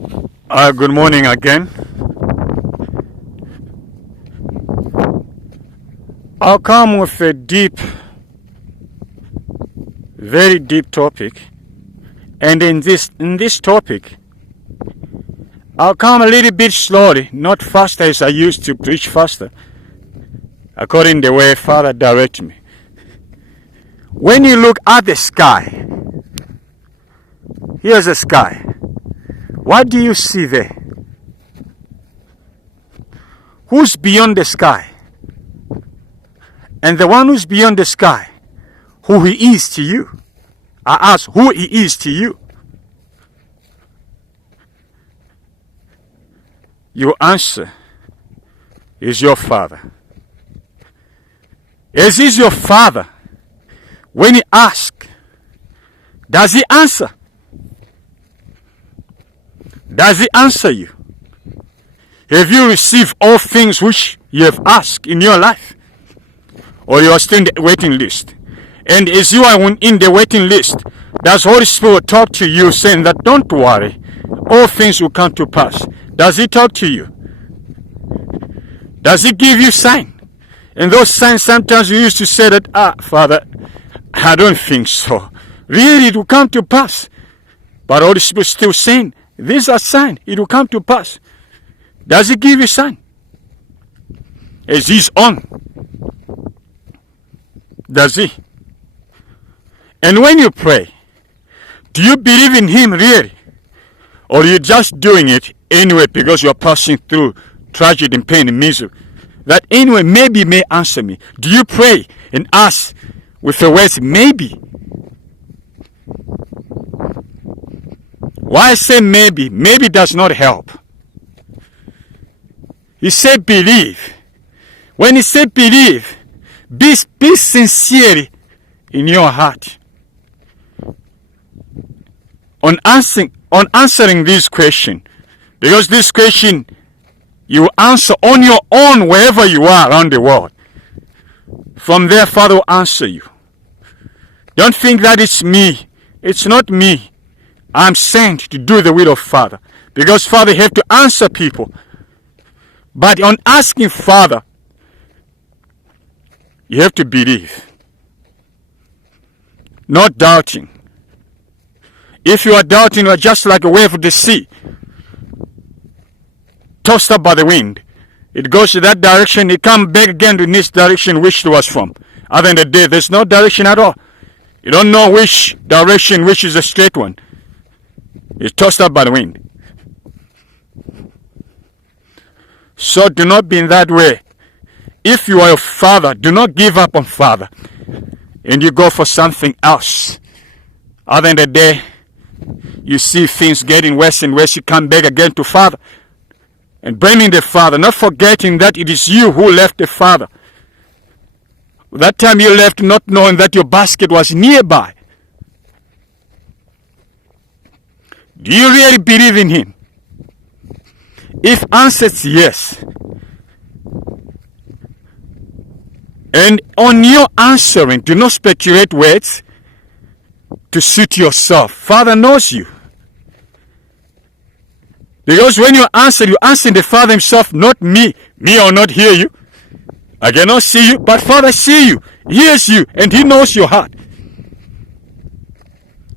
Good morning again. I'll come with a very deep topic. And in this topic, I'll come a little bit slowly, not fast as I used to preach faster, according to the way Father directed me. When you look at the sky, here's the sky. What do you see there? Who's beyond the sky? And the one who's beyond the sky, who he is to you. I ask who he is to you. Your answer is your Father. As is your Father, when he asks, does he answer? Does he answer you? Have you received all things which you have asked in your life? Or you are still in the waiting list? And as you are in the waiting list, does Holy Spirit talk to you saying that don't worry, all things will come to pass? Does he talk to you? Does he give you signs? And those signs, sometimes you used to say that, Father, I don't think so. Really, it will come to pass. But Holy Spirit still saying, these are signs, it will come to pass. Does he give you sign? Is he's on? Does he? And when you pray, do you believe in him really? Or are you just doing it anyway because you're passing through tragedy and pain and misery? That anyway, maybe may answer me. Do you pray and ask with the words maybe? Why I say maybe? Maybe does not help. He said believe. When he said believe, be sincere in your heart. On answering this question, because this question you answer on your own wherever you are around the world. From there, Father will answer you. Don't think that it's me. It's not me. I'm sent to do the will of Father. Because Father have to answer people. But on asking Father, you have to believe. Not doubting. If you are doubting, you are just like a wave of the sea, tossed up by the wind. It goes to that direction, it comes back again to this direction which it was from. Other than the day, there's no direction at all. You don't know which direction, which is the straight one. It's tossed up by the wind. So do not be in that way. If you are a father, do not give up on Father. And you go for something else. Other than the day, you see things getting worse and worse. You come back again to Father. And blaming the Father. Not forgetting that it is you who left the Father. That time you left not knowing that your basket was nearby. Do you really believe in him? If answer is yes, and on your answering, do not speculate words to suit yourself. Father knows you. Because when you answer the Father himself, not me. Me will not hear you. I cannot see you, but Father sees you, hears you, and he knows your heart.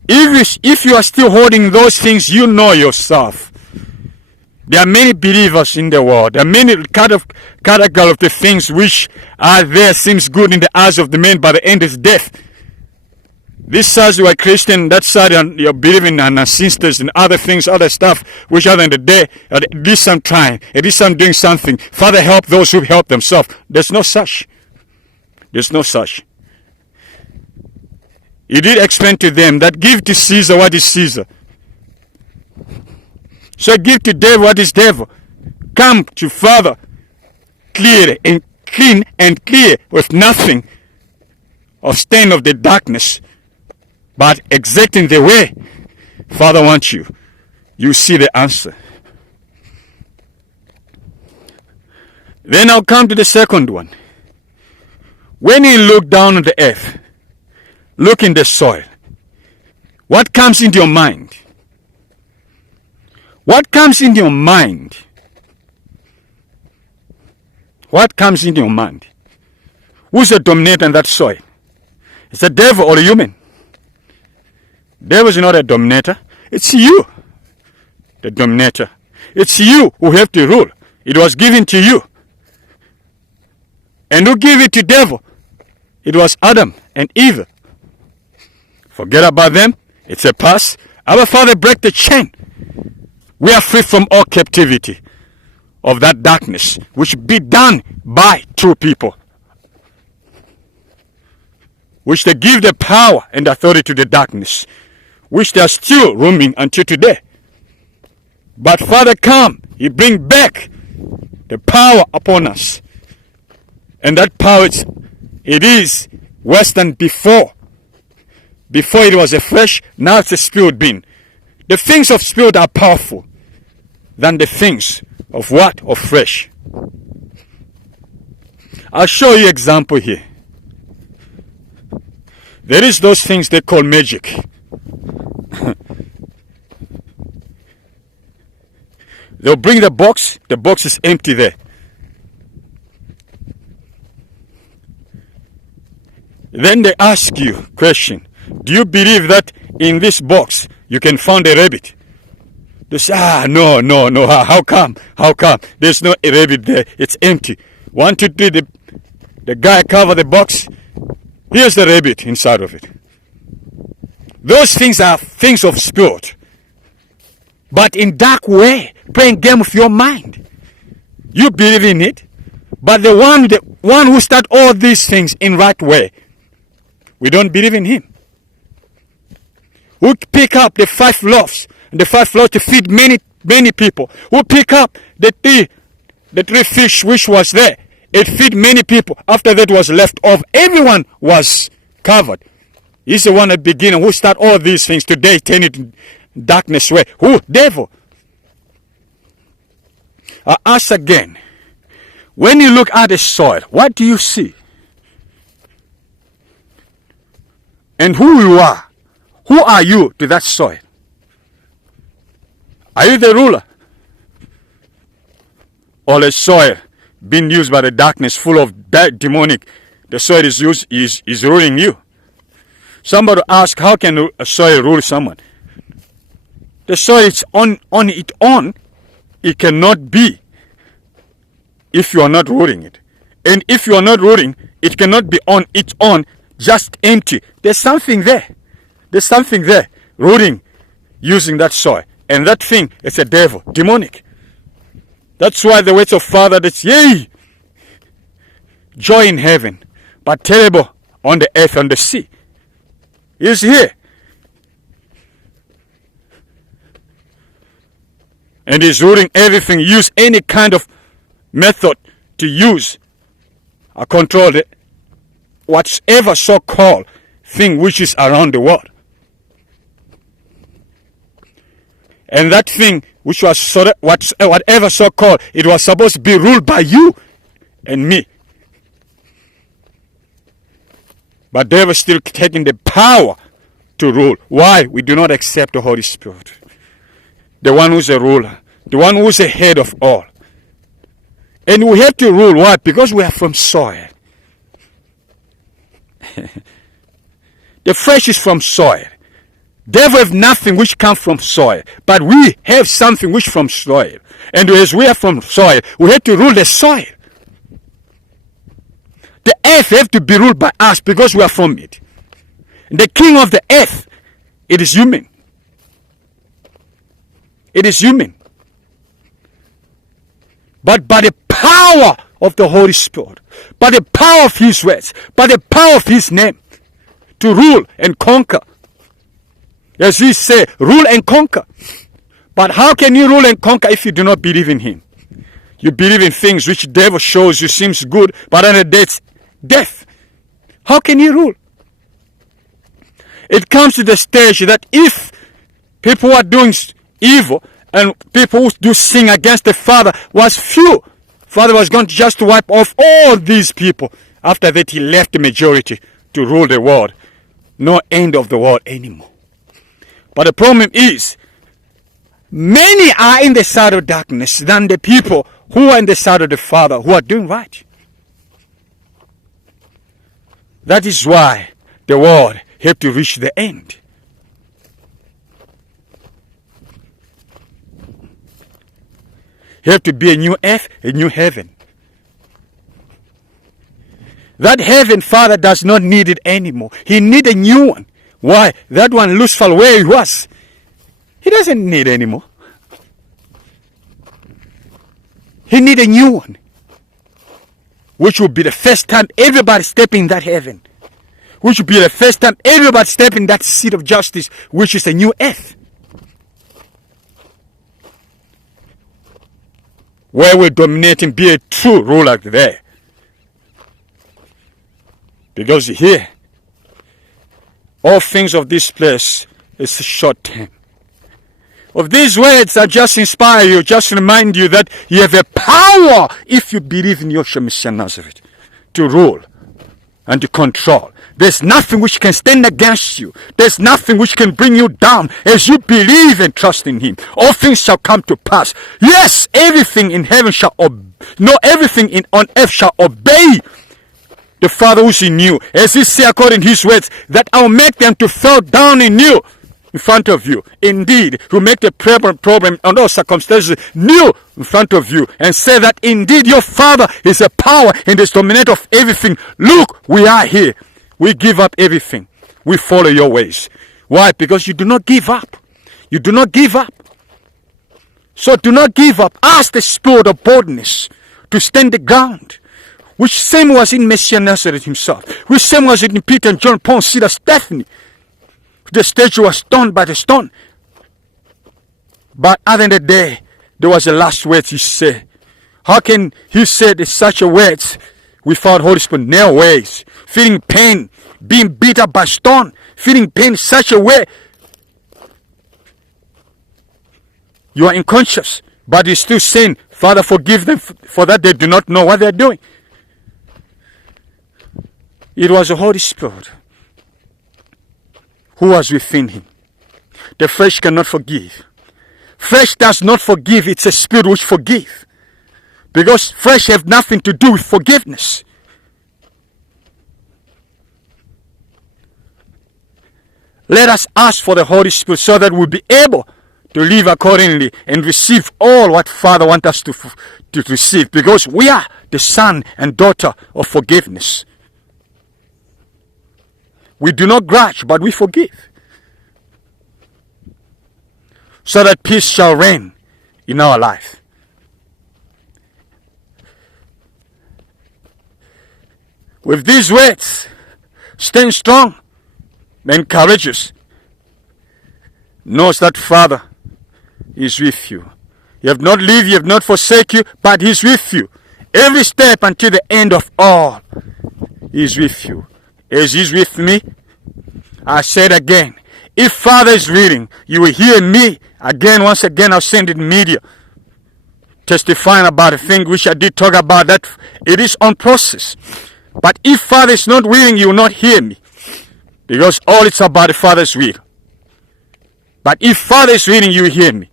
If you are still holding those things, you know yourself. There are many believers in the world. There are many category of the things which are there, seems good in the eyes of the man, but the end is death. This side you are Christian, that side you're believing in sisters and other things, other stuff, which other than the day, at least I'm trying, at least I'm doing something. Father, help those who help themselves. There's no such. There's no such. He did explain to them that give to Caesar what is Caesar. So give to devil what is devil. Come to Father clear and clean and clear with nothing of stain of the darkness, but exacting the way Father wants you. You see the answer. Then I'll come to the second one. When you look down on the earth, look in the soil, what comes into your mind? What comes in your mind? What comes in your mind? Who's the dominator in that soil? It's the devil or a human? Devil is not a dominator. It's you, the dominator. It's you who have to rule. It was given to you. And who gave it to devil? It was Adam and Eve. Forget about them. It's a past. Our Father break the chain. We are free from all captivity of that darkness, which be done by two people, which they give the power and authority to the darkness, which they are still roaming until today. But Father come, He bring back the power upon us. And that power, it is worse than before. Before it was a flesh, now it's a spirit being. The things of spirit are powerful than the things of what? Of flesh. I'll show you example here. There is those things they call magic. They'll bring the box is empty there. Then they ask you question, do you believe that in this box you can find a rabbit? They say, no, how come? There's no rabbit there, it's empty. 1, 2, 3, the guy cover the box, here's the rabbit inside of it. Those things are things of spirit. But in dark way, playing game with your mind. You believe in it, but the one who start all these things in right way, we don't believe in him. Who pick up the 5 loaves, and the 5 loaves to feed many people. Who pick up the 3 fish which was there, it feed many people. After that was left off, everyone was covered. He's the one at the beginning who start all these things. Today turn it in darkness way. Who? Devil. I ask again, when you look at the soil, what do you see? And who you are? Who are you to that soil? Are you the ruler? Or the soil being used by the darkness full of demonic, the soil is ruling you? Somebody ask, how can a soil rule someone? The soil is on its own. It cannot be if you are not ruling it. And if you are not ruling, it cannot be on its own, just empty. There's something there. There's something there, ruling, using that soil. And that thing is a devil, demonic. That's why the words of Father, that's yea, joy in heaven, but terrible on the earth, on the sea, is here. And he's ruling everything. Use any kind of method to use or control it, whatever so-called thing which is around the world. And that thing which was whatever so-called, it was supposed to be ruled by you and me. But they were still taking the power to rule. Why? We do not accept the Holy Spirit. The one who's a ruler. The one who's the head of all. And we have to rule. Why? Because we are from soil. The flesh is from soil. Devil have nothing which comes from soil. But we have something which from soil. And as we are from soil, we have to rule the soil. The earth have to be ruled by us because we are from it. And the king of the earth, it is human. It is human. But by the power of the Holy Spirit, by the power of His words, by the power of His name, to rule and conquer. As we say, rule and conquer. But how can you rule and conquer if you do not believe in Him? You believe in things which the devil shows you seems good, but under death. How can you rule? It comes to the stage that if people are doing evil and people who do sin against the Father was few, Father was going to just wipe off all these people. After that, He left the majority to rule the world. No end of the world anymore. But the problem is, Many are in the side of darkness than the people who are in the side of the Father, who are doing right. That is why the world have to reach the end. Have to be a new earth, a new heaven. That heaven, Father does not need it anymore. He need a new one. Why? That one, Lucifer, where he was, he doesn't need anymore. He need a new one, which will be the first time everybody step in that heaven, which will be the first time everybody step in that seat of justice, which is a new earth, where we're dominating, be a true ruler there. Because here, all things of this place is short term. Of these words, I just inspire you, just remind you that you have a power if you believe in Yeshua Messiah Nazareth to rule and to control. There's nothing which can stand against you. There's nothing which can bring you down as you believe and trust in Him. All things shall come to pass. Yes, everything in heaven shall everything on earth shall obey the Father who's in you. As He said according to His words, that I'll make them to fall down in you, in front of you. Indeed, who make the problem and all circumstances new in front of you, and say that indeed your Father is a power and is dominator of everything. Look, we are here. We give up everything. We follow your ways. Why? Because you do not give up. You do not give up. So do not give up. Ask the spirit of boldness to stand the ground, which same was in Messiah Nazareth himself, which same was in Peter and John, Paul, Silas, Stephanie. The statue was stoned by the stone. But at the end of the day, there was the last words he said. How can he say such a words without Holy Spirit? No ways. Feeling pain, being beat up by stone, feeling pain such a way. You are unconscious, but you're still saying, Father, forgive them for that they do not know what they're doing. It was the Holy Spirit who was within him. The flesh cannot forgive. Flesh does not forgive. It's a spirit which forgives. Because flesh have nothing to do with forgiveness. Let us ask for the Holy Spirit so that we'll be able to live accordingly and receive all what Father wants us to receive. Because we are the son and daughter of forgiveness. We do not grudge, but we forgive. So that peace shall reign in our life. With these words, stand strong and courageous. Knows that Father is with you. You have not leave, you have not forsake you, but He is with you. Every step until the end of all, He is with you. As He is with me, I said again, if Father is willing, you will hear me again. Once again, I'll send it in media, testifying about a thing which I did talk about, that it is on process. But if Father is not willing, you will not hear me, because all it's about the Father's will. But if Father is willing, you will hear me,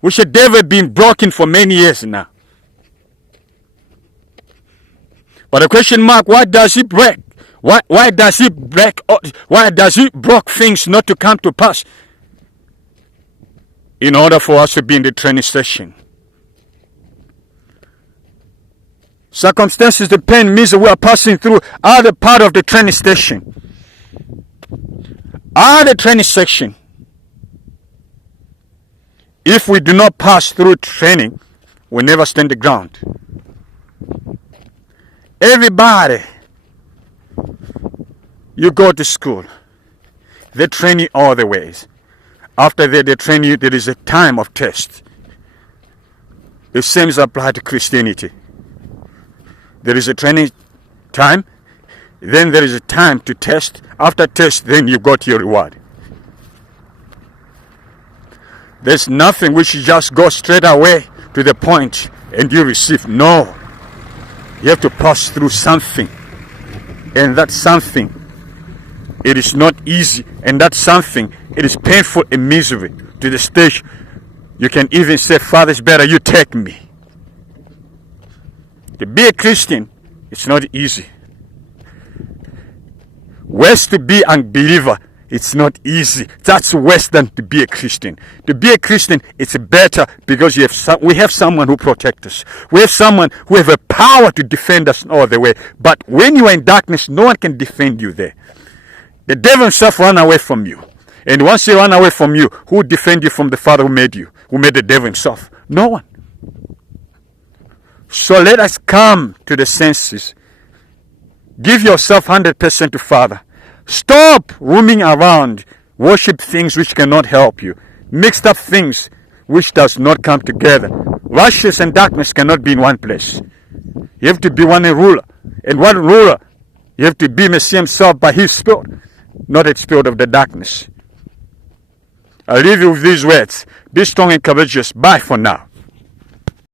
which the devil has been broken for many years now. But the question mark, why does He break? Why does He break? Why does He block things not to come to pass? In order for us to be in the training session. Circumstances, the pain, misery we are passing through are the part of the training station. Are the training section. If we do not pass through training, we never stand the ground. Everybody, you go to school, they train you all the ways. After they train you, there is a time of test. The same is applied to Christianity. There is a training time, then there is a time to test. After test, then you got your reward. There's nothing which you just go straight away to the point and you receive. No. You have to pass through something. And that something, it is not easy. And that something, it is painful and misery to the stage You can even say, Father, it's better you take me. To be a Christian, it's not easy. Worse to be unbeliever, it's not easy. That's worse than to be a Christian. To be a Christian, it's better because we have someone who protects us. We have someone who has a power to defend us all the way. But when you are in darkness, no one can defend you there. The devil himself ran away from you. And once he ran away from you, who will defend you from the Father who made you? Who made the devil himself? No one. So let us come to the senses. Give yourself 100% to Father. Stop roaming around, worship things which cannot help you. Mixed up things which does not come together. Righteousness and darkness cannot be in one place. You have to be one ruler. And one ruler, you have to be Messiah himself by his spirit, not the spirit of the darkness. I leave you with these words. Be strong and courageous. Bye for now.